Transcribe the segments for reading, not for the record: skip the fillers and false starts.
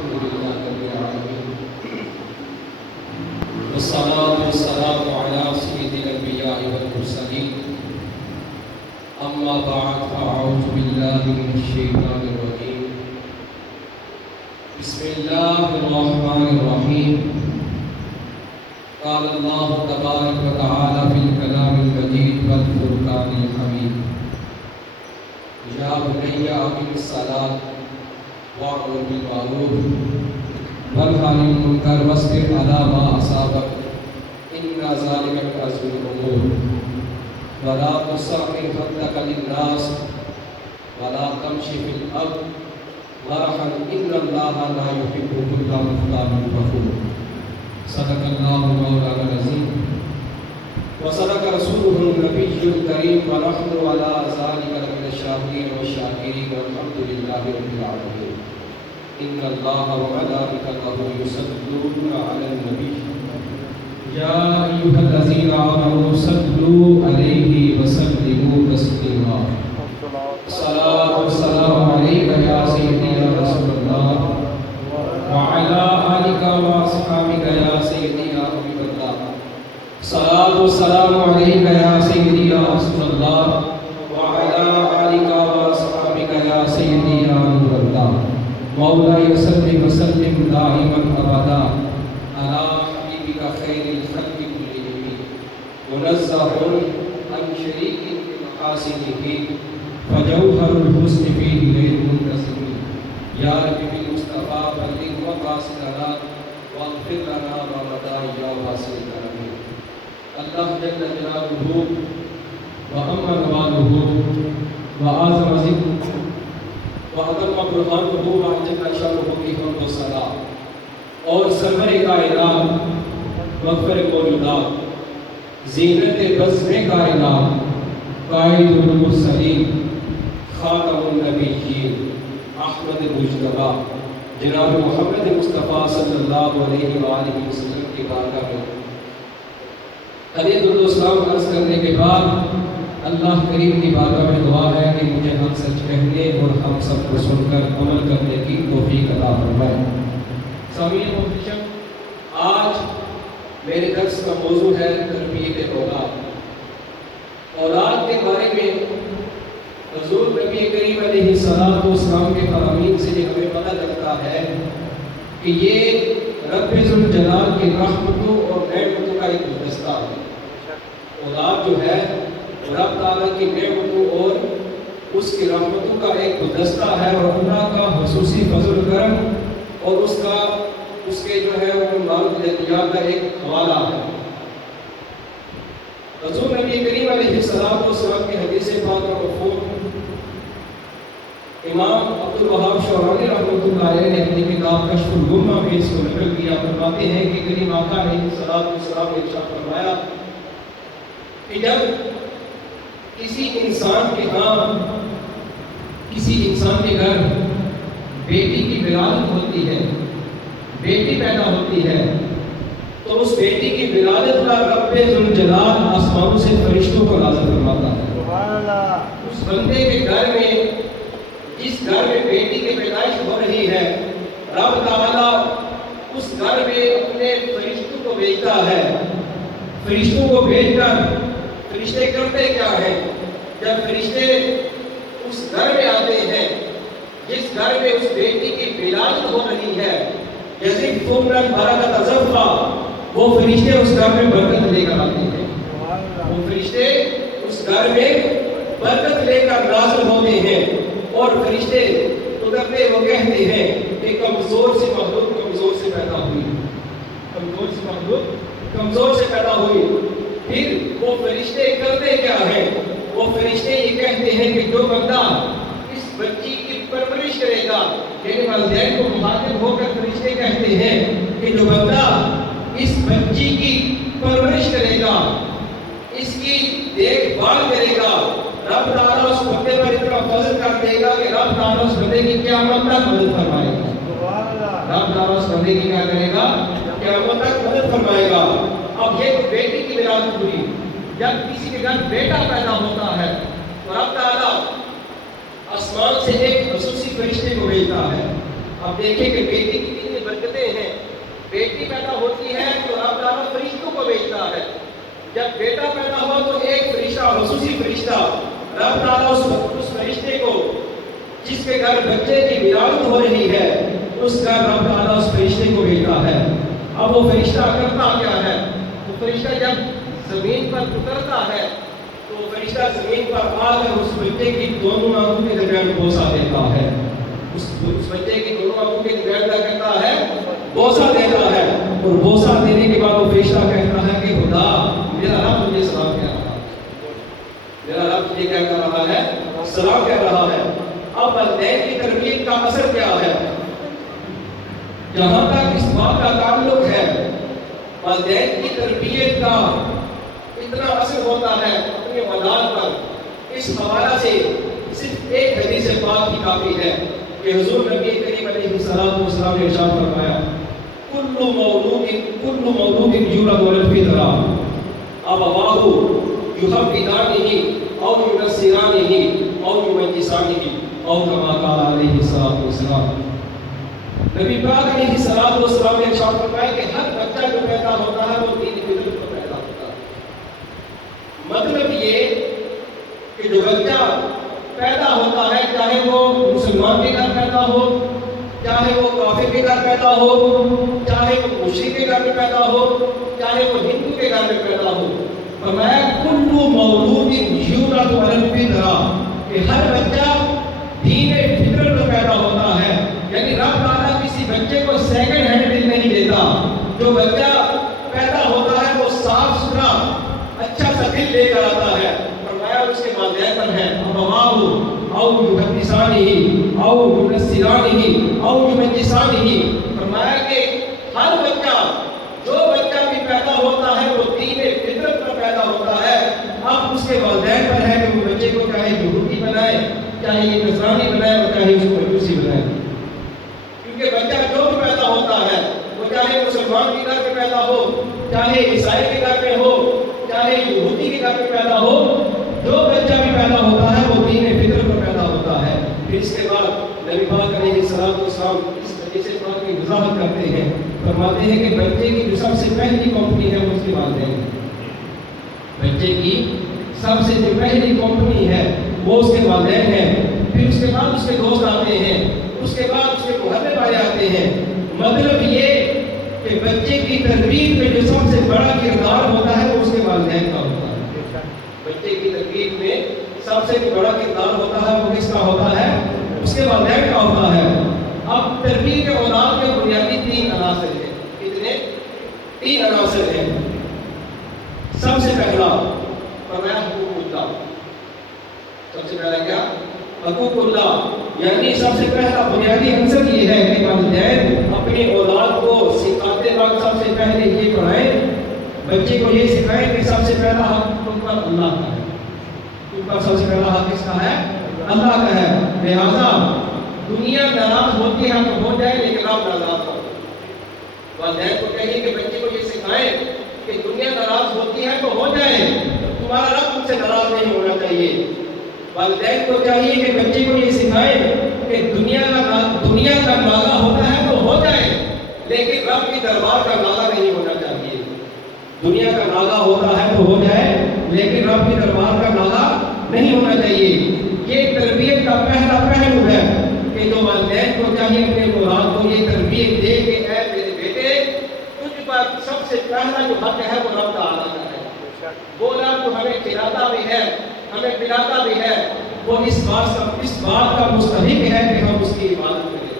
الحمد لله رب العالمين والصلاة والسلام على سيد الأنبياء والمرسلين أما بعد فأعوذ بالله من الشيطان الرجيم بسم الله الرحمن الرحيم قال الله تبارك وتعالى في الكلام المجيد والفرقان الحميد يا بني أقم الصلاة وأمر بالمعروف وانهى عن المنكر واصبر على ما أصابك إن ذلك من عزم الأمور ولا تصعر خدك للناس ولا تمشي في الأرض مرحا إن الله لا يحب كل مختال فخور صدق الله مولانا العظيم وصدق رسوله النبي الكريم ونحن على ذلك من الشاهدين والشاكرين والحمد لله رب العالمين إن الله وملائكته يصلون على النبي يا أيها الذين آمنوا صلوا عليه وسلموا تسليما الصلاة والسلام عليك يا سيدي يا رسول الله وعلى آلك وأصحابك يا سيدي يا حبيب الله الصلاة والسلام عليك يا سيدي يا رسول الله وعلى آلك وأصحابك يا سيدي يا نور الله مولاي صل وسلم دائما أبدا على حبيبك خير الخلق كلهم منزه عن شريك في محاسنه فجوهر الحسن فيه غير منقسم يا رب بالمصطفى بلغ مقاصدنا واغفر لنا ما مضى يا واسع الكرم اللہ جل جلالہ وعم نواله وعظم ذکرہ وعظم برہانہ وجل شانہ کی حمد و ثنا اور سرور کائنات مغفر موجودات زینت بزم کائنات قائد المرسلین خاتم النبیین احمد مجتبی جناب محمد مصطفیٰ صلی اللہ علیہ وآلہ وسلم کی بارگاہ میں درود و سلام عرض کرنے کے بعد اللہ کریم کی بارگاہ میں دعا ہے کہ مجھے حق سچ کہنے اور ہم سب کو سن کر عمل کرنے کی توفیق عطا فرمائے۔ سامعین محترم، آج میرے درس کا موضوع ہے تربیت اولاد۔ اولاد کے بارے میں حضور نبی کریم علیہ السلام کے فرامین سے یہ ہمیں پتہ لگتا ہے کہ یہ رب ذوالجلال کی رحمتوں اور نعمتوں کا ایک گلدستہ ہے۔ اولاد جو ہے رب تعالیٰ کی نعمتوں اور اس کی رحمتوں کا ایک گلدستہ ہے اور اللہ کا خصوصی فضل کرم اور اس کے جو ہے وہ مالک کا ایک حوالہ ہے۔ حضور نبی کریم علیہ السلام کی حدیث پاک اور مفہوم امام عبدالوہاب شعرانی رحمۃ اللہ علیہ نے اپنی کتاب کشف الغمہ میں اس کو نقل کیا۔ فرماتے ہیں کہ کریم آقا علیہ السلام نے ارشاد فرمایا کہ جب کسی انسان کے گھر بیٹی کی ولادت ہوتی ہے، بیٹی پیدا ہوتی ہے، تو اس بیٹی کی ولادت کا رب ذوالجلال آسمانوں سے فرشتوں کو نازل فرماتا ہے۔ اس بندے کے گھر میں، جس گھر میں بیٹی کی پیدائش ہو رہی ہے، رب تعالیٰ اس گھر میں اپنے فرشتوں کو بھیجتا ہے۔ فرشتوں کو بھیج کر فرشتے کرتے کیا ہیں؟ جب فرشتے اس گھر میں آتے ہیں جس گھر میں اس بیٹی کی ولادت ہو رہی ہے، جیسے برکت ازفا، وہ فرشتے اس گھر میں برکت لے کر آتے ہیں۔ وہ فرشتے اس گھر میں برکت لے کر نازل ہوتے ہیں اور فرشتے اترتے وہ کہتے ہیں کہ کمزور سے مخلوق کمزور سے پیدا ہوئی، کمزور سے مخلوق کمزور سے پیدا ہوئی۔ پھر وہ فرشتے کرتے کیا ہیں؟ وہ فرشتے یہ کہتے ہیں کہ جو بندہ اس بچی کی پرورش کرے گا، یعنی والدین کو مخاطب ہو کر فرشتے کہتے ہیں کہ جو بندہ اس بچی کی پرورش کرے گا، اس کی دیکھ بھال کرے گا، رب تعالیٰ اس بندے پر اتنا فضل کر دے گا کہ رب تعالیٰ اس بندے کی قیامت تک مدد فرمائے گا۔ رب تعالیٰ اس بندے کی کیا کرے گا؟ قیامت تک مدد فرمائے گا۔ اب یہ تو بیٹی کی ولادت ہوئی، جب کسی کے گھر بیٹا پیدا ہوتا ہے تو رب تعالیٰ آسمان سے ایک خصوصی فرشتے کو بھیجتا ہے۔ اب دیکھیں کہ بیٹی کی کتنی برکتیں ہیں. بیٹی پیدا ہوتی ہے تو رب تعالیٰ فرشتوں کو بھیجتا ہے. جب بیٹا پیدا ہوا تو ایک فرشتہ، خصوصی فرشتہ، رب تعالیٰ اس فرشتے کو جس کے گھر بچے کی ولادت ہو رہی ہے اس کا رب تعالیٰ اس فرشتے کو بھیجتا ہے. اب وہ فرشتہ کرتا کیا ہے؟ وہ فرشتہ جب زمین پر اترتا ہے تو فرشتہ زمین پر آ کر اس بچے کی دونوں آنکھوں کے درمیان بوسہ دیتا ہے. اس بچے کی دونوں آنکھوں کے درمیان کیا کرتا ہے؟ بوسہ دیتا ہے. اور بوسہ دینے کے بعد وہ فرشتہ کہتا ہے کہ خدا میرا رب مجھے سلام کہہ رہا ہے، میرا رب مجھے کیا کر رہا ہے؟ سلام کہہ رہا ہے. اب والدین کی تربیت کا اثر کیا ہے؟ جہاں تک اس بات کا تعلق ہے والدین کی تربیت کا اتنا اثر ہوتا ہے اپنی اولاد پر، اس حوالہ سے صرف ایک حدیث پاک ہی کافی ہے کہ حضور نبی کریم علیہ السلام نے ارشاد فرمایا کل مولود یولد علی الفطرۃ ابواہ یحودانہ او ینصرانہ او یمجسانہ او کما قال علیہ السلام. نبی پاک علیہ السلام نے ارشاد فرمایا کہ ہر بچہ جو پیدا ہوتا ہے وہ دین فطرت پر پیدا ہوتا ہے. مطلب یہ کہ جو بچہ پیدا ہوتا ہے چاہے وہ مسلمان کے گھر پیدا ہو، چاہے وہ کافر کے گھر پیدا ہو، چاہے وہ مشرک کے گھر میں پیدا ہو، چاہے وہ ہندو کے گھر میں پیدا ہو، فرمایا کل مولود یولد علی الفطرۃ کہ ہر بچہ دین فطرت پر پیدا ہوتا ہے. یعنی رب تعالیٰ کسی بچے کو سیکنڈ ہینڈ دل نہیں دیتا. جو بچہ پیدا ہوتا ہے وہ صاف ستھرا اچھا سا دل لے کر آتا ہے. فرمایا اس کے والدین پر ہے ابواہ او یحودانہ او ینصرانہ او یمجسانہ. فرمایا کہ ہر بچہ جو بچہ بھی پیدا ہوتا ہے وہ دین فطرت پر پیدا ہوتا ہے. اب اس کے والدین پر ہے کہ وہ بچے کو چاہے یہودی بنائے، چاہے یہ نصرانی بنائے اور چاہے اس کو مجوسی بنائے. کیونکہ بچہ جو بھی پیدا ہوتا ہے وہ چاہے مسلمان کے گھر میں پیدا ہو، چاہے عیسائی کے گھر میں ہو، چاہے یہودی کے گھر میں پیدا ہو، جو بچہ بھی پیدا ہوتا ہے وہ دین فطرت پر پیدا ہوتا ہے. پھر اس کے بعد نبی پاک علیہ السلام اس حدیث پاک کی وضاحت کرتے ہیں. فرماتے ہیں کہ بچے کی جو سب سے پہلی کمپنی ہے وہ اس کے والدین ہیں. بچے کی سب سے جو پہلی کمپنی ہے وہ اس کے والدین ہیں. پھر اس کے بعد اس کے دوست آتے ہیں، اس کے بعد اس کے محلے والے آتے ہیں. مطلب یہ کہ بچے کی تربیت میں جو سب سے بڑا کردار ہوتا ہے وہ اس کے والدین کا ہوتا ہے. بچے کی تربیت میں سب سے بڑا کردار ہوتا ہے وہ کس کا ہوتا ہے؟ اس کے والدین کا ہوتا ہے. اب تربیت اولاد کے بنیادی 3 عناصر ہیں. کتنے؟ 3 عناصر ہیں. سب سے پہلا فرمایا حقوق اللہ. سب سے پہلا کیا؟ حقوق اللہ. یعنی سب سے پہلا بنیادی عنصر یہ ہے کہ والدین اپنی اولاد کو سکھاتے وقت سب سے پہلے یہ پڑھائیں، بچے کو یہ سکھائیں کہ سب سے پہلا حق تم پر اللہ کا ہے. تم پر سب سے پہلا حق کس کا ہے؟ اللہ کا ہے. لہذا دنیا ناراض ہوتی ہے تو ہو جائے لیکن رب ناراض ہو. والدین کو کہیے کہ بچے کو یہ سکھائیں کہ دنیا ناراض ہوتی ہے تو ہو جائے، تمہارا رب تم سے ناراض نہیں ہونا چاہیے. والدین کو چاہیے کہ بچے کو یہ سکھائیں کہ دنیا کا ناغہ ہوتا ہے تو ہو جائے لیکن رب کی دربار کا ناغہ نہیں ہونا چاہیے. دنیا کا ناغہ ہوتا ہے تو ہو جائے لیکن رب کی دربار کا ناغہ نہیں ہونا چاہیے. یہ تربیت کا پہلا پہلو ہے کہ جو والدین کو چاہیے اپنے اولاد کو یہ تربیت دے کہ اے میرے بیٹے تجھ پر سب سے پہلا جو حق ہے وہ رب تعالیٰ کا ہے. وہ رب جو ہمیں کھلاتا بھی ہے، ہمیں پلاتا بھی ہے، وہ اس بات کا مستحق ہے کہ ہم اس کی عبادت کریں.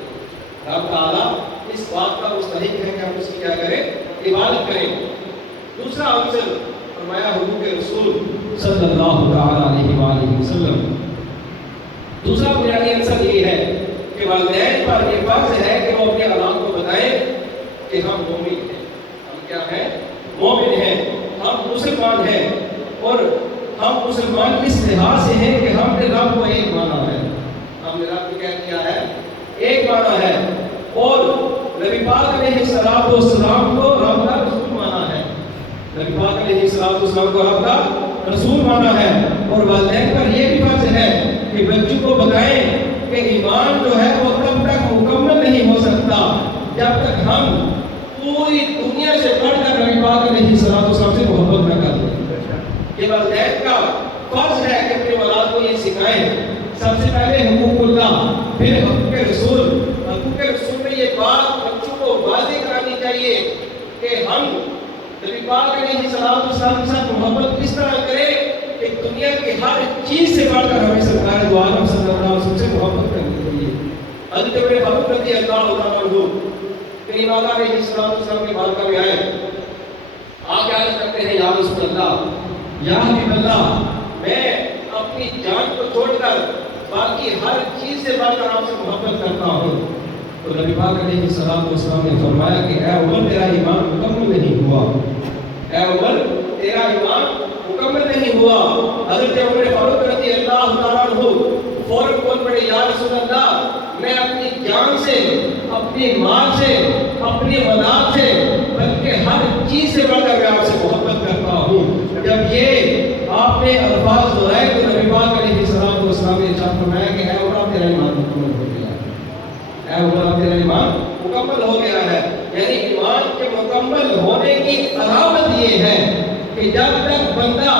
رب تعالیٰ اس بات کا مستحق ہے کہ ہم اس کی کیا کریں؟ عبادت کریں. دوسرا عنصر فرمایا حقوق رسول صلی اللہ تعالیٰ علیہ وآلہ وسلم. دوسرا بنیادی عنصر یہ ہے کہ والدین پر یہ فرض ہے کہ وہ اپنے اولاد کو بتائیں کہ ہم مومن ہیں. ہم کیا ہیں؟ مومن ہیں. ہم مسلمان ہیں. اور ہم مسلمان اس لحاظ سے ہیں کہ ہم نے رب کو ایک مانا ہے. ہم نے رب کو کیا کیا ہے؟ ایک مانا ہے. اور نبی پاک علیہ السلام کو رب کا رسول مانا ہے. نبی پاک علیہ السلام کو رب کا رسول مانا ہے. اور والدین پر یہ بھی فرض ہے کہ بچوں کو بتائیں کہ ایمان جو ہے وہ تب تک تک مکمل نہیں ہو سکتا جب تک ہم پوری دنیا سے بڑھ کر نبی پاک علیہ الصلوۃ والسلام سے محبت نہ کر لیں۔ یہ والدین کا فرض ہے کہ اپنے اولاد کو یہ سکھائیں، سب سے پہلے حقوق اللہ، پھر حقوق رسول۔ حقوق رسول میں یہ بات بچوں کو واضح کرانی چاہیے کہ ہم نبی پاک علیہ الصلوۃ والسلام کے ساتھ محبت کس طرح کریں کہ دنیا کی ہر چیز سے بڑھ کر ہمیں سرکار دو عالم صلی اللہ علیہ وسلم سے محبت کرنی چاہیے۔ حضرت عمر فاروق رضی اللہ عنہ کریم آقا علیہ السلام کے بارگاہ میں آئے، آپ عرض کرتے ہیں یا رسول اللہ، یا حبیب اللہ، میں اپنی جان کو چھوڑ کر باقی ہر چیز سے بڑھ کر آپ سے محبت کرتا ہوں۔ تو نبی پاک علیہ السلام نے فرمایا کہ اے عمر تیرا ایمان مکمل نہیں ہوا، اے عمر تیرا ایمان مکمل نہیں ہوا۔ حضرت عمر فاروق رضی اللہ تعالیٰ عنہ فوراً بول پڑے یا رسول اللہ، میں اپنی جان سے، اپنی مال سے، اپنی اولاد سے، بلکہ ہر چیز سے بڑھ کر میں آپ سے محبت کرتا ہوں۔ جب یہ آپ نے الفاظ دہرائے تو نبی پاک علیہ السلام نے ارشاد فرمایا کہ اے عمر تیرا ایمان مکمل ہو گیا، اے عمر تیرا ایمان مکمل ہو گیا ہے۔ یعنی ایمان کے مکمل ہونے کی علامت یہ ہے کہ جب تک بندہ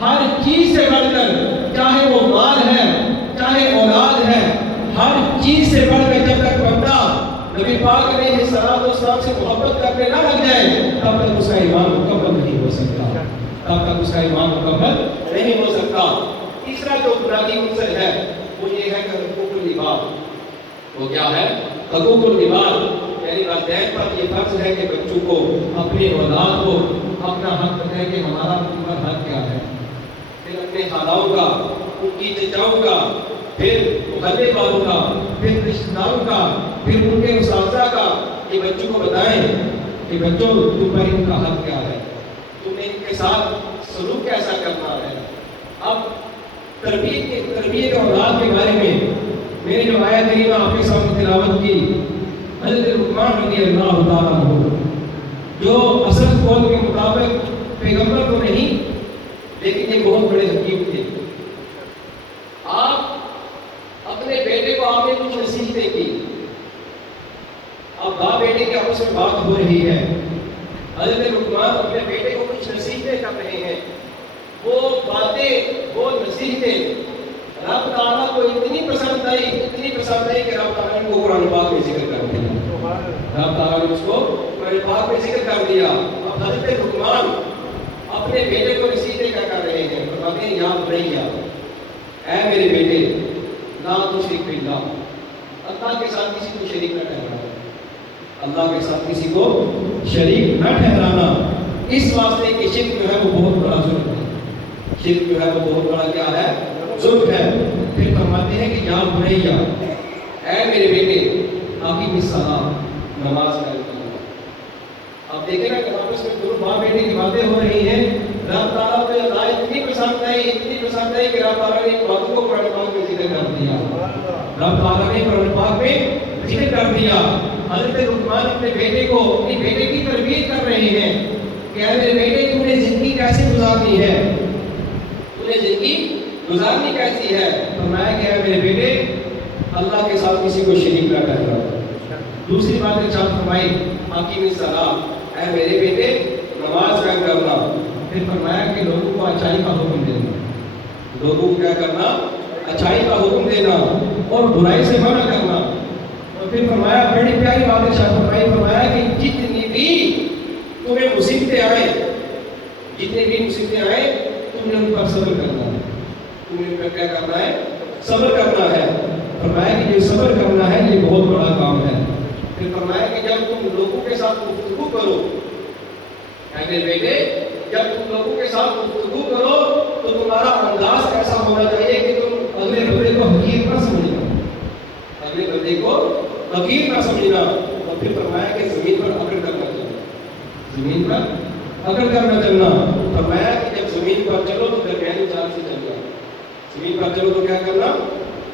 ہر چیز سے بڑھ کر، چاہے وہ مال ہے، چاہے اولاد ہے، ہر چیز سے بڑھ کر جب تک بندہ نبی پاک علیہ السلام سے محبت کرنے نہ لگ جائے تب تک اس کا ایمان مکمل نہیں ہو سکتا، تب تک اس کا ایمان مکمل نہیں ہو سکتا۔ تیسرا جو بنیادی عنصر ہے وہ یہ ہے کہ حقوق العباد۔ وہ کیا ہے؟ حقوق العباد، یعنی والدین پر یہ فرض ہے کہ بچوں کو، اپنی اولاد کو اپنا حق بتائیں کہ ہمارا تمہارا حق کیا ہے، پھر اپنے خالاؤں کا، ان کی چچاؤں کا، پھر محلے والوں کا، پھر رشتہ داروں کا، پھر ان کے اساتذہ کا، یہ بچوں کو بتائیں کہ بچوں تم پر ان کا حق کیا ہے، تمہیں ان کے ساتھ سلوک کیسا کرنا ہے۔ اب تربیت اولاد کے بارے میں میں نے جو آیت کریمہ آپ کے سامنے تلاوت کی، حضرت لقمان رضی اللہ تعالیٰ عنہ جو اصل قول کے مطابق پیغمبر تو نہیں لیکن یہ بہت بڑے حکیم تھے۔ آپ اپنے بیٹے کو آپ نے کچھ نصیحتیں کی، اب باپ بیٹے کے آپس میں بات ہو رہی ہے، حضرت لقمان اپنے بیٹے کو کچھ نصیحتیں کر رہے ہیں، وہ باتیں، وہ نصیحتیں رب تعالیٰ کو اتنی پسند آئی کہ رب تعالیٰ نے کو قرآن پاک میں ذکر کر دیا، رب تعالیٰ نے اس کو قرآن پاک میں ذکر کر دیا۔ اب حضرت لقمان اپنے بیٹے کو نصیحتیں کیا کر رہے ہیں، فرماتے ہیں یا بنیا، اے میرے بیٹے، لا تشرک باللہ، اللہ کے ساتھ کسی کو شریک نہ ٹھہرانا، اللہ کے ساتھ کسی کو شریک نہ ٹھہرانا۔ اس واسطے کہ شرک جو ہے وہ بہت بڑا ظلم ہے، شرک جو ہے وہ بہت بڑا کیا ہے، ظلم ہے۔ پھر فرماتے ہیں کہ یا بنیا، اے میرے بیٹے، اقیم الصلاۃ، نماز قائم کرو۔ اب دیکھیں نا کہ آپس میں دونوں باپ بیٹے کی باتیں ہو رہی ہیں، رب تعالیٰ کو یہ آیت اتنی پسند آئی کہ رب تعالیٰ نے باتوں کو قرآن پاک میں ذکر کر دیا، رب تعالیٰ نے قرآن پاک میں ذکر کر دیا۔ حضرت لقمان اپنے بیٹے کو، اپنی بیٹے کی تربیت کر رہے ہیں کہ اے میرے بیٹے، تم نے زندگی کیسے گزارنی ہے، تمہیں زندگی گزارنی کیسی ہے۔ فرمایا کہ اے میرے بیٹے، اللہ کے ساتھ کسی کو شریک نہ ٹھہراؤ۔ دوسری بات ارشاد فرمائی اقیم الصلاۃ، اے میرے بیٹے نماز قائم کرنا۔ پھر فرمایا کہ لوگوں کو اچھائی کا حکم دینا، لوگوں کو کیا کرنا، اچھائی کا حکم دینا اور برائی سے منع کرنا۔ اور پھر فرمایا بڑی پیاری بات ارشاد فرمائی، فرمایا کہ جتنی بھی تمہیں مصیبتیں آئیں، جتنی بھی مصیبتیں آئیں، تم نے ان پر صبر کرنا ہے، تم نے ان پر کیا کرنا ہے، صبر کرنا ہے۔ فرمایا کہ یہ صبر کرنا ہے یہ بہت بڑا کام ہے۔ پھر فرمایا کہ جب تم لوگوں کے ساتھ گفتگو کرو، اے میرے بیٹے، جب تم لوگوں کے ساتھ گفتگو کرو تو تمہارا انداز ایسا ہونا چاہیے کہ تم اگلے بندے کو حقیر نہ سمجھنا، اگلے بندے کو حقیر نہ سمجھنا۔ اور پھر فرمایا کہ زمین پر اکڑ کرنا چلنا، زمین پر اکڑ کرنا چلنا۔ فرمایا کہ جب زمین پر چلو تو درمیانی چال سے چلنا، زمین پر چلو تو کیا کرنا،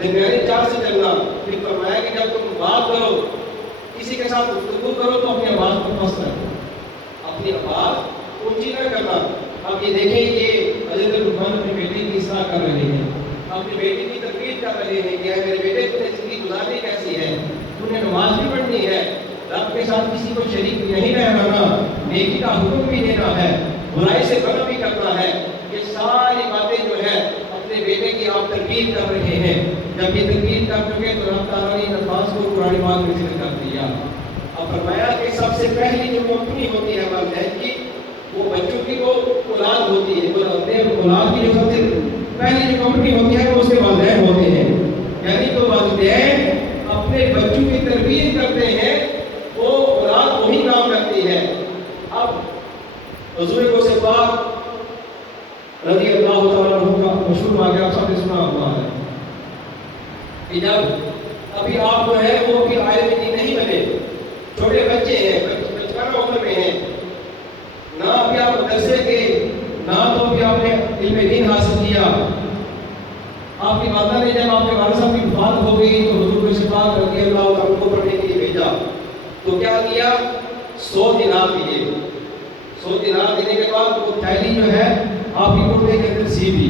درمیانی چال سے چلنا۔ پھر فرمایا کہ جب تم بات کرو، کسی کے ساتھ گفتگو کرو تو اپنی آواز کو پست رکھو، اپنی آواز اونچی نہ کرنا۔ اب یہ دیکھیں یہ حضرت لقمان اپنے بیٹے کی اصلاح کر رہے ہیں، اپنے بیٹے کی تربیت کر رہے ہیں کہ اے میرے بیٹے، تمہیں زندگی گزارنی کیسی ہے، کے ساتھ کسی کو شریک نہیں ٹھہرانا، نیکی کا حکم بھی دینا ہے، برائی سے منع بھی کرنا ہے، یہ ساری باتیں جو ہے اپنے بیٹے کی آپ تربیت کر رہے ہیں۔ جب یہ تربیت کر چکے تو اللہ تعالیٰ نے الفاظ کو قرآن پاک میں ذکر کر دیا۔ اب فرمایا کہ سب سے پہلی جو کمپنی ہوتی ہے والدین کی، وہ بچوں کی وہ اولاد ہوتی ہے، اولاد کی جو سب سے پہلی جو کمپنی ہوتی ہے وہ اس کے والدین ہوتے ہیں۔ یعنی تو والدین اپنے بچوں کی تربیت کرتے ہیں، وہ اولاد وہی کام کرتی ہے۔ اب حضور غوث پاک رضی اللہ تعالیٰ عنہ کا مشہور واقعہ آپ سب نے سنا ہوا ہے کہ جب ابھی آپ جو ہے وہ ابھی عالم دین نہیں بنے، چھوٹے بچے ہیں، بچپنا عمر میں ہیں، نہ ابھی آپ مدرسے کے، نہ تو ابھی آپ نے علم دین حاصل کیا۔ آپ کی والدہ نے جب آپ کے والد صاحب کی وفات ہو گئی تو حضور غوث پاک رضی اللہ عنہ کو پڑھنے کے لیے بھیجا، تو کیا کیا؟ 100 دینار دیے۔ 100 دینار دینے کے بعد وہ تھیلی جو ہے آپ کی کوٹے کے اندر سی دی،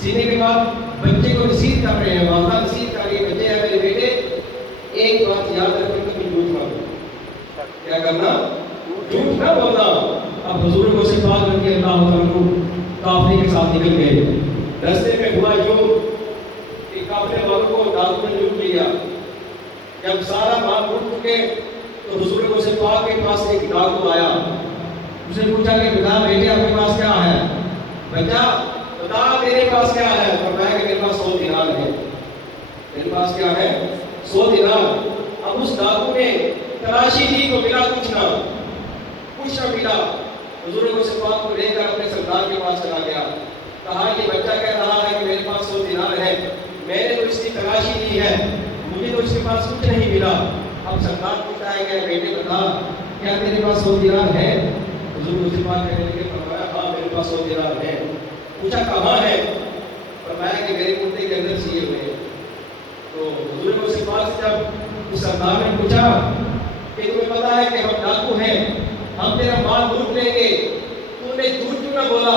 سینے کے بعد بچے کو نصیحت کر رہے ہیں، والدہ نصیحت کر رہی ہے، بچے ہیں میرے بیٹے ایک بات یاد رکھیں، کبھی جھوٹ نہ بولنا۔ کیا کرنا؟ جھوٹ نہ بولنا۔ اب حضور غوث پاک رضی اللہ عنہ قافلے کے ساتھ نکل گئے، راستے میں ہوا یوں کہ قافلے والوں کو ڈاکو نے لوٹ لیا۔ جب سارا مال لوٹ چکے تو حضور غوث پاک کے پاس ایک ڈاکو آیا، اس نے پوچھا کہ بتا بیٹے آپ کے پاس کیا ہے؟ بچہ بتا میرے پاس کیا ہے؟ فرمایا کہ میرے پاس 100 دینار ہے۔ میرے پاس کیا ہے؟ 100 دینار۔ اب اس ڈاکو نے تلاشی دی تو ملا کچھ نہ ملا۔ حضور غوث پاک کو لے کر اپنے سردار کے پاس چلا گیا، کہا کہ بچہ کہہ رہا ہے کہ میرے پاس 100 دینار ہے، میں نے تو اس کی تلاشی دی ہے، مجھے تو اس کے پاس کچھ نہیں ملا۔ اب سردار پوچھتا ہے کہ بیٹے بتا کیا تیرے پاس 100 دینار ہے؟ حضور غوث پاک کہنے لگے، فرمایا ہاں میرے پاس 100 دینار ہے۔ پوچھا کہاں ہے؟ فرمایا کہ میرے کرتے کے اندر سیے ہوئے ہیں۔ تو حضور غوث پاک سے جب اس سردار نے پوچھا کہ تمہیں پتا ہے کہ ہم ڈاکو ہیں، ہم تیرا مال لوٹ لیں گے، تو نے جھوٹ کیوں نہ بولا،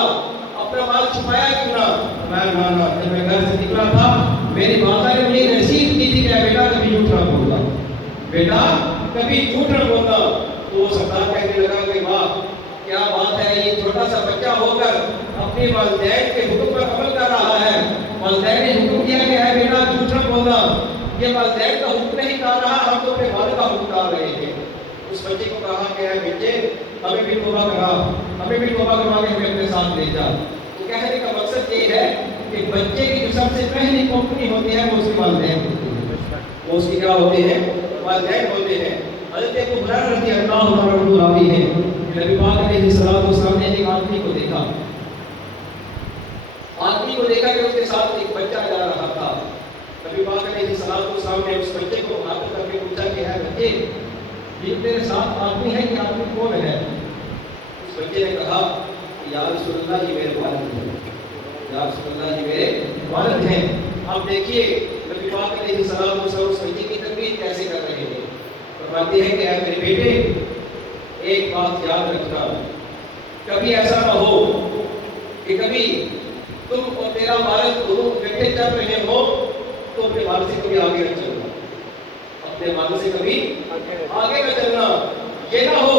اپنا مال چھپایا کیوں نہ؟ فرمایا جب میں گھر سے نکلا تھا میری والدہ نے مجھے نصیحت کی تھی کہ بیٹا کبھی جھوٹ نہ بولنا، بیٹا کبھی جھوٹ نہ بولنا۔ تو وہ سردار کہنے لگا کہ واہ کیا بات ہے، یہ چھوٹا سا بچہ ہو کر اپنے والدین کے حکم پر عمل کر رہا ہے۔ والدین نے حکم دیا کہ اے بیٹا جھوٹ نہ بولنا، یہ والدین کا حکم نہیں ٹال رہا، ہم تو اپنے والد کا حکم ٹال رہے ہیں۔ اس بچے کو کہا کہ اے بچے ہمیں بھی توبہ کرا، ہمیں بھی توبہ کروا کے ہمیں اپنے ساتھ لے جا۔ تو کہنے کا مقصد یہ ہے کہ بچے کی جو سب سے پہلی کمپنی ہوتی ہے وہ اس کے والدین ہوتے ہیں، وہ اس کی کیا ہوتے ہیں؟ والدین ہوتے ہیں۔ حضرت ابو ہریرہ رضی اللہ عنہ راوی ہے کہ نبی پاک علیہ السلام نے ایک آدمی کو دیکھا کہ اس کے ساتھ ایک بچہ جا رہا تھا۔ نبی پاک علیہ السلام نے اس بچے کو حاضر کر کے پوچھا کہ ہے بچے یہ تیرے ساتھ آدمی ہے کہ آدمی کون ہے؟ اس بچے نے کہا یا رسول اللہ یہ میرے والد ہیں، یا رسول اللہ یہ میرے والد ہیں۔ آپ دیکھیے نبی پاک علیہ السلام اس بچے کی تربیت کیسے کر رہے ہیں۔ فرماتے ہیں کہ اے میرے بیٹے ایک بات یاد رکھنا، کبھی ایسا نہ ہو کہ کبھی تم اور تیرا والد دونوں اکٹھے چل رہے ہو تو اپنے والد سے کبھی آگے نہ چلنا، اپنے والد سے کبھی آگے نہ چلنا۔ یہ نہ ہو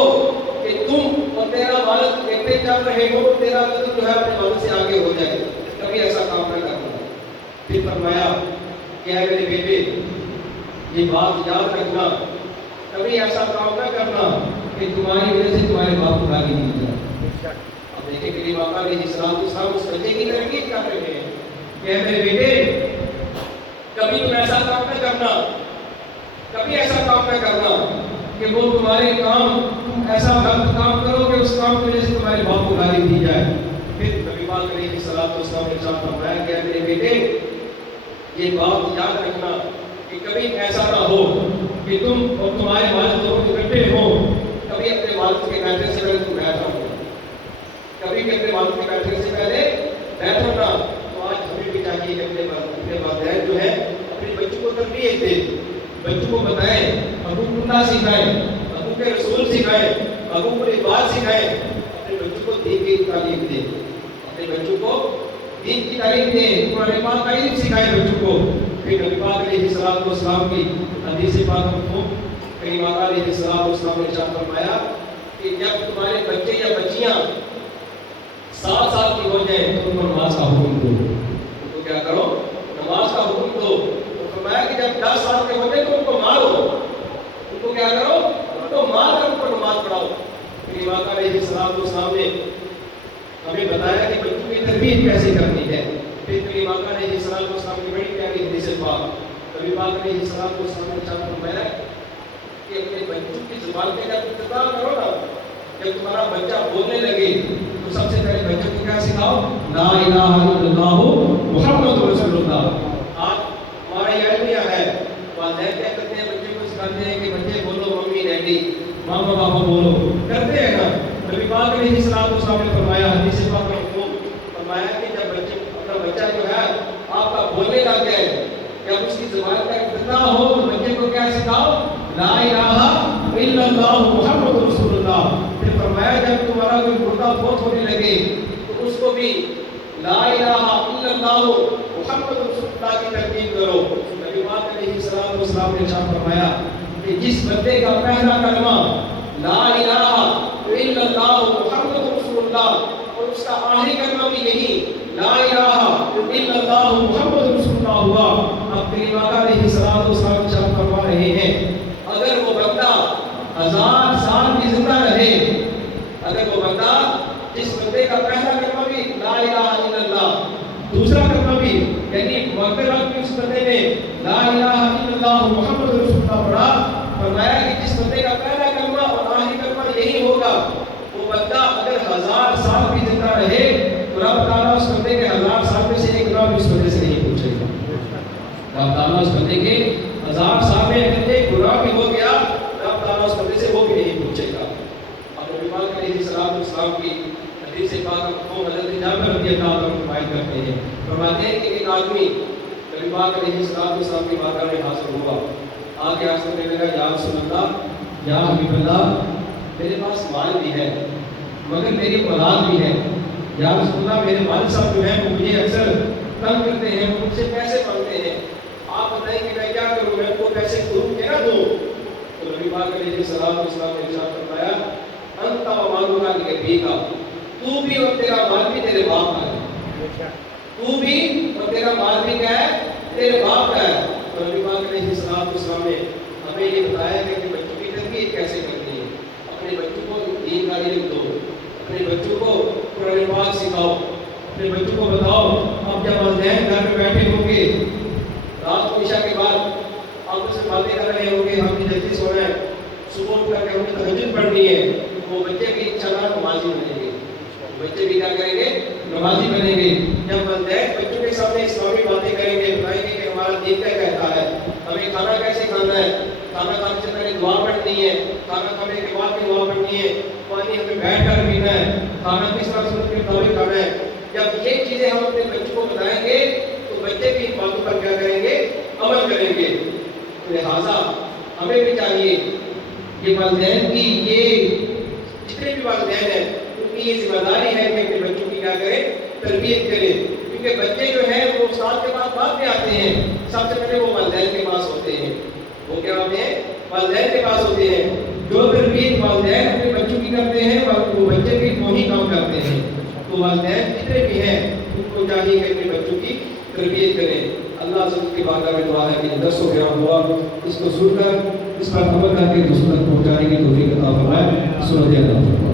کہ تم اور تیرا والد اکٹھے چل رہے ہو، تیرا قدم جو ہے اپنے والد سے آگے ہو جائے، کبھی ایسا کام نہ کرنا۔ پھر فرمایا کہ اے میرے بیٹے یہ بات یاد رکھنا، کبھی ایسا کام نہ کرنا کہ تمہاری وجہ سے تمہارے باپ کو گالی دی جائے۔ اب دیکھیں کہ آقا علیہ السلام اس بچے کی تربیت کر رہے ہیں کہ اے میرے بیٹے کبھی تم ایسا کام نہ کرنا، کبھی ایسا کام نہ کرنا کہ وہ تمہارے کام تم ایسا غلط کام کرو کہ اس کام کی وجہ سے تمہارے باپ کو گالی دی جائے۔ پھر نبی پاک علیہ السلام نے ارشاد فرمایا کہ اے میرے بیٹے یہ بات یاد رکھنا کہ کبھی ایسا نہ ہو کہ تم اور تمہارے والد دونوں اکٹھے ہو، کبھی اپنے والد کے بیٹھنے سے پہلے تم بیٹھا ہو، کبھی بھی اپنے والد کے بیٹھنے سے پہلے بیٹھو نہ۔ تو آج ہمیں بھی چاہیے کہ اپنے والدین جو ہے اپنے بچوں کو تربیت دیں، بچوں کو بتائیں، حقوق اللہ سکھائیں، حقوق رسول سکھائیں، حقوق العباد سکھائیں، اپنے بچوں کو دین کی تعلیم دیں، اپنے بچوں کو دین کی تعلیم دیں، قرآن پاک کا علم سکھائیں بچوں کو۔ پھر نبی پاک علیہ السلام کی حدیث پاک مفہوم کہیں آقا علیہ السلام نے ارشاد فرمایا کہ جب تمہارے بچے یا بچیاں 7 سال کی ہو جائیں تو ان کو نماز کا حکم دو، ان کو کیا کرو؟ نماز کا حکم دو۔ تو فرمایا کہ جب 10 سال کے ہو جائیں تو ان کو مارو، ان کو کیا کرو؟ ان کو مار کر ان کو نماز پڑھاؤ۔ پھر آقا علیہ السلام نے ہمیں بتایا کہ بچوں کی تربیت کیسے کرنی ہے۔ پھر آقا علیہ السلام کی بڑی پیاری حدیث پاک، نبی پاک علیہ السلام نے ارشاد فرمایا کہ اپنے بچوں کی زبان کا جب ابتدا کرو نا، جب تمہارا بچہ بولنے لگے تو سب سے پہلے بچوں کو کیا سکھاؤ؟ لا الہ الا اللہ محمد رسول اللہ۔ آج ہمارا یہ علمیہ ہے، والدین کیا کرتے ہیں؟ بچے کو سکھاتے ہیں کہ بچے بولو ممی ڈیڈی، ماما پاپا بولو، کرتے ہیں نا۔ نبی پاک علیہ السلام نے فرمایا، حدیث پاک میں فرمایا کہ جب اپنا بچہ جو ہے آپ کا بولنے لگ جائے، جب اس کی زبان کا افتتاح ہو تو بچے کو کیا سکھاؤ؟ لا الہ الا اللہ محمد رسول اللہ۔ پھر فرمایا جب تمہارا کوئی مردہ فوت ہونے لگے تو اس کو بھی لا الہ الا اللہ محمد رسول اللہ کی تلقین کرو۔ نبی پاک علیہ السلام نے ارشاد فرمایا کہ جس بندے کا پہلا کلمہ لا الہ الا اللہ محمد رسول اللہ اور اس کا آخری کلمہ بھی یہی لا الہ الا اللہ محمد رسول اللہ ہوا، اب کریم آقا علیہ السلام ارشاد فرما رہے ہیں اگر وہ بندہ 1000 سال بھی زندہ رہے، اگر وہ بندہ جس بندے کا پہلا کلمہ بھی لا الہ الا اللہ، دوسرا کلمہ بھی یعنی مرتے وقت بھی اس بندے نے لا الہ الا اللہ محمد رسول اللہ پڑھا، فرمایا کہ جس بندے کا پہلا کلمہ اور آخری کلمہ یہی ہوگا، وہ بندہ اگر 1000 سال بھی زندہ رہے تو رب تعالیٰ اس بندے کے 1000 سال میں سے ایک گناہ بھی اس بندے سے نہیں پوچھے گا۔ رب تعالیٰ اس بندے کے 1000 سال میں اگر ایک گناہ بھی ہو گیا، رب تعالیٰ اس بندے سے وہ بھی نہیں پوچھے گا۔ اب نبی پاک علیہ السلام کی حدیث پاک کو حضرت جابر رضی اللہ عنہ روایت کرتے ہیں، فرماتے ہیں کہ ایک آدمی نبی پاک علیہ السلام کی بارگاہ میں حاضر ہوا، آ کے عرض کرنے لگا یا رسول اللہ، یا حبیب اللہ، میرے پاس مال بھی ہے مگر میری اولاد بھی ہے، یا رسول اللہ میرے والد صاحب جو ہیں وہ مجھے اکثر تنگ کرتے ہیں، وہ مجھ سے پیسے مانگتے ہیں، آپ بتائیں کہ میں کیا کروں، میں ان کو پیسے دوں کہ نہ دوں؟ تو نبی پاک علیہ السلام نے ارشاد فرمایا انت و مالک لابیک، تو بھی اور تیرا مال بھی تیرے باپ کا ہے، تو بھی اور تیرا مال بھی کیا ہے؟ تیرے باپ کا ہے۔ تو نبی پاک علیہ السلام نے ہمیں یہ بتایا کہ بچوں کی تربیت کیسے کرنی ہے۔ اپنے بچوں کو دین کا علم دو، اپنے بچوں کو قرآن پاک سکھاؤ، اپنے بچوں کو بتاؤ اب جب والدین گھر میں بیٹھے ہوں گے رات کو عشاء کے بعد آپ سے باتیں کر رہے ہوں گے، ہم نے جلدی سونا ہے، صبح اٹھ کر کے ہمیں تہجد پڑھنی ہے، وہ بچے بھی انشاءاللہ نمازی بنیں گے، بچے بھی کیا کریں گے؟ نمازی بنیں گے۔ جب والدین بچوں کے سامنے اسلامی باتیں کریں گے، بتائیں گے کہ ہمارا دین کیا کہتا ہے، ہمیں کھانا کیسے کھانا ہے، کھانا کھانے سے پہلے دعا پڑھنی ہے، کھانا کھانے کے بعد بھی دعا پڑھنی ہے، پانی ہمیں بیٹھ کر پینا ہے، کھانا کس طرح سنت کے مطابق کھانا ہے۔ جب یہ چیزیں ہم اپنے بچوں کو بتائیں گے تو بچے بھی ان باتوں پر کیا کریں گے؟ عمل کریں گے۔ لہٰذا ہمیں بھی چاہیے کہ والدین کی یہ جتنے بھی والدین ہیں ان کی یہ ذمہ داری ہے کہ اپنے بچوں کی کیا کریں؟ تربیت کریں، کیونکہ بچے جو ہیں وہ استاد کے پاس بعد میں آتے ہیں، سب سے پہلے وہ والدین کے پاس ہوتے ہیں، وہ کیا ہوتے ہیں؟ والدین کے پاس ہوتے ہیں۔ جو تربیت والدین اپنے بچوں کی کرتے ہیں وہ بچے بھی وہی کام کرتے ہیں۔ تو والدین جتنے بھی ہیں ان کو چاہیے کہ اپنے بچوں کی تربیت کریں۔ اللہ سے کی بارگاہ میں دعا ہے کہ درس و گرام ہوا اس کو سن کر اس پر عمل کر کے دوسروں تک پہنچانے کی توفیق عطا فرمائے۔ سنت اللہ۔